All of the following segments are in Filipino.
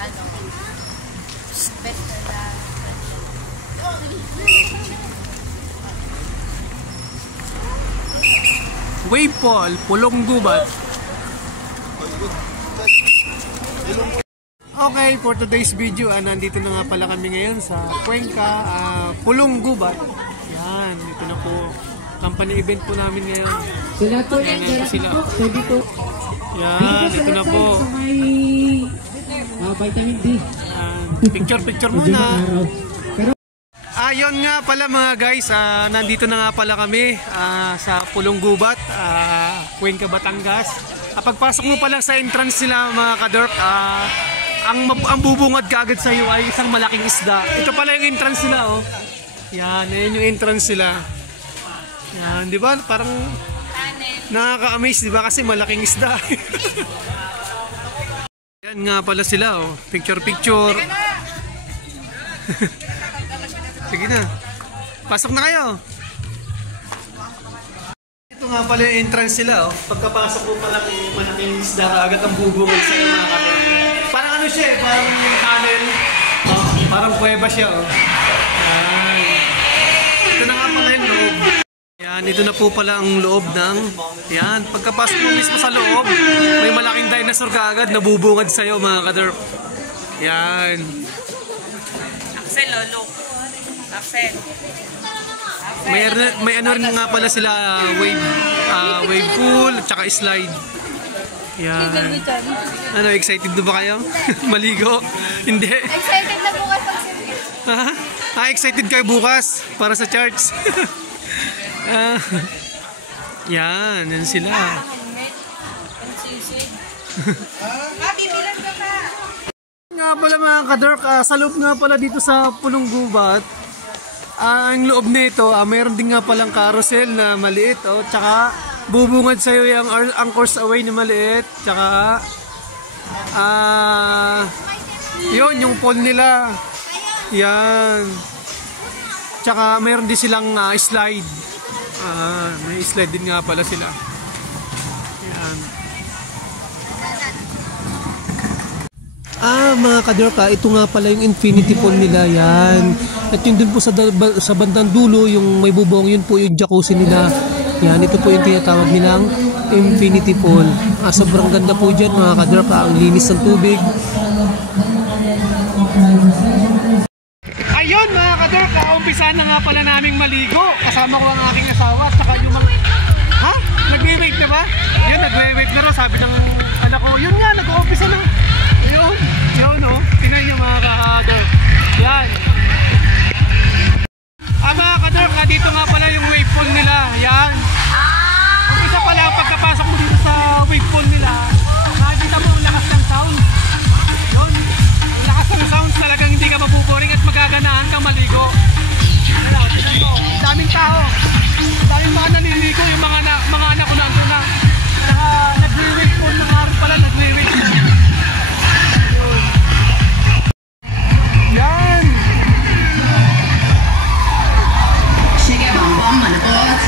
ano, best na Wave Pool, Pulong Gubat. Okay, for today's video, nandito na nga pala kami ngayon sa Cuenca, Pulong Gubat. Yan, dito na po. Company event po namin ngayon. Yan po sila. Yan, dito na po. Vitamin D. Picture muna. Ayun nga pala mga guys, nandito na nga pala kami sa Pulong Gubat, Cuenca, Batangas. Pagpasok mo pala sa entrance nila mga ka-derp, ang bubungad kaagad sa iyo ay isang malaking isda. Ito pala yung entrance nila, oh. Yan, yan yung entrance nila. Yan, di ba? Parang nakaka-amaze, di ba? Kasi malaking isda. Yan nga pala sila, oh. Picture. Sige na. Pasok na kayo. Ito nga pala yung entrance nila, oh. Pagkapasok ko pala yung malaking isda kaagad ang bubungad sa iyo mga ka-derp. Parang ano siya, parang yung tunnel. Parang kuweba siya, oh. Yan. Ito na nga pala yung loob. Yan, ito na po pala ang loob ng... Yan, pagkapasok mo mismo sa loob, may malaking dinosaur kaagad na bubungad sa'yo mga ka-derp. Yan. Axel, lolo. Axel. May ano rin nga pala sila, wave pool at saka slide. Yan. Ano, excited na ba kayo? Maligo? Hindi. Excited na bukas pag excited kayo bukas para sa charts. Yan sila. Nga pala mga ka-derp, sa loob nga pala dito sa Pulong Gubat, ang loob nito, mayroon din nga palang carousel na maliit, oh, tsaka bubungad sa'yo yung Anchors Away na maliit, tsaka yun, yung pool nila. Yan. Tsaka mayroon din silang slide. May slide din nga pala sila. Yan. Mga ka-derp, ito nga pala yung infinity pool nila. Yan. At yun dun po sa bandang dulo, yung may bubong, yun po yung jacuzzi nila. Yan, ito po yung tinatawag nilang infinity pool. Sobrang ganda po dyan mga ka-derp, ang linis ng tubig. Ayun mga ka-derp, umpisa na nga pala naming maligo. Kasama ko ang aking asawa at saka yung mga... Ha? Nagwe-wake na ba? Yun, nagwe-wake na rin. Sabi ng anak ko, yun nga, nag-uumpisa na. Yun, oh. Tingnan nyo mga ka-derp. Yan. Mga ka-derp, dito nga pala yung wave pool nila. Yan. Isa pala, pagkapasok mo dito sa wave pool nila, nakikita mo ang lakas ng sound. Yun. Ang lakas ng sound, talagang hindi ka mabuboring at magaganahan kang maligo. Daming tao. Daming mga naliligo, yung mga anak ko nandun na. Saka nagre-wave pool na nga rin pala, nagre-wave na. Yun. Yan. Shake it, bum bum on the board.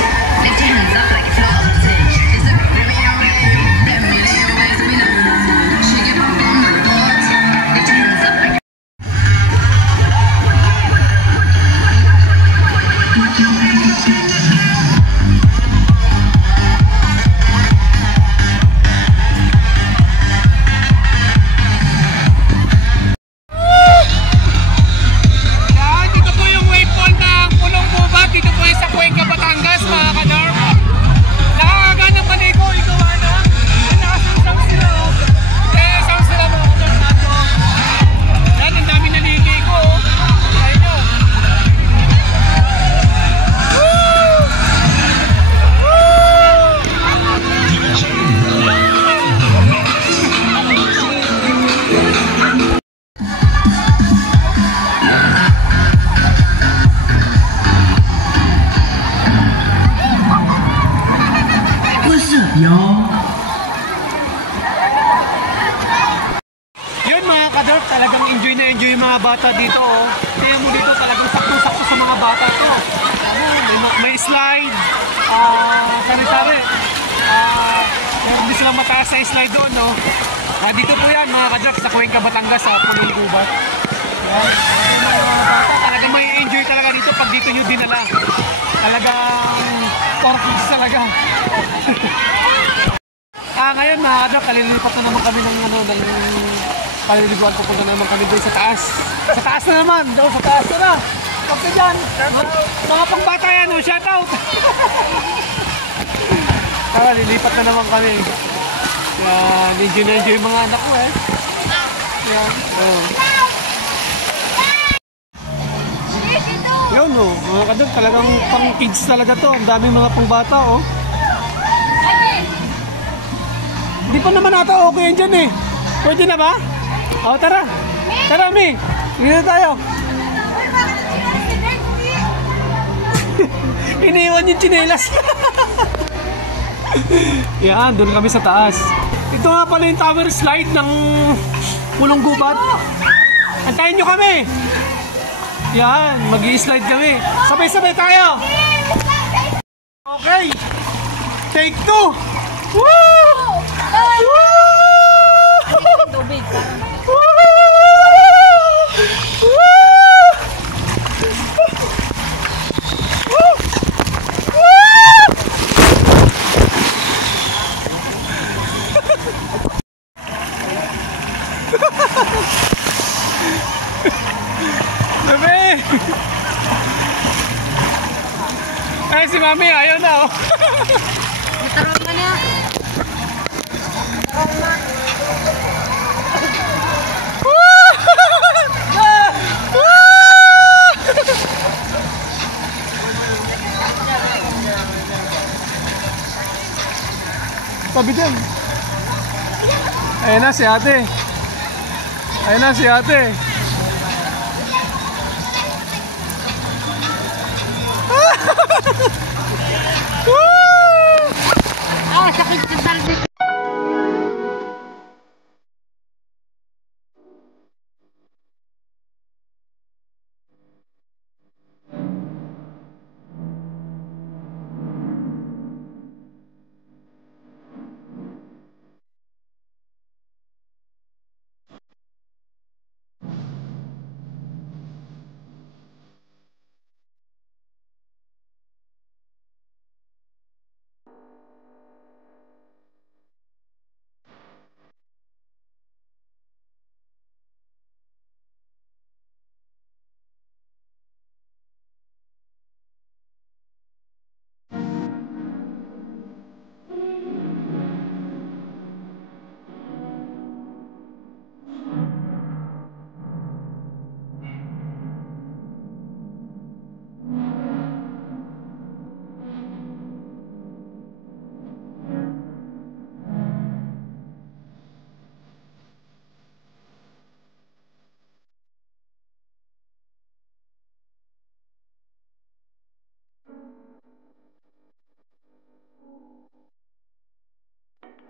Lift your hands up like it's not on the stage. It's a million ways we know. Shake it, bum bum on the board. Lift your hands up like. Yun mga ka-derp, talagang enjoy na enjoy yung mga bata dito, oh. Kaya mo dito talagang sakto-sakto sa mga bata to. May slide, sari-sari. Meron din silang mataas na slide doon, no? Dito po yan mga ka-Jack sa Cuenca, Batangas sa Pulong Gubat. Yan. Mga bata, talagang may enjoy talaga dito pag dito nyo dinala. Talagang torpedes talaga. Ngayon mga ka-Jack, kalilipat na naman kami ng paliliguan. Pupunta na naman kami doon sa taas. Sa taas na naman, doon sa taas na. Kapag dyan, mga pangbata yan, shout out. Lilipat na naman kami. Yan, enjoy mga anak ko eh. Yan, yun mga kadog, talagang pang kids talaga to. Ang daming mga pangbata Hindi pa naman ata okay yan dyan eh. Pwede na ba? Tara. Tara, Mi. Dito tayo. Iniwan yung tsinelas. Yan, doon kami sa taas. Ito nga pala yung tower slide ng Pulong Gubat. Antayin nyo kami. Yan, mag-i-slide kami. Sabay-sabay tayo. Okay. Take 2. Woo! Woo! Bebe! Ay, si Mami ayaw na Matarong ka niya. Matarong na. Sabi din. Ayun na si ate. Ayun na si ate. Sakit sa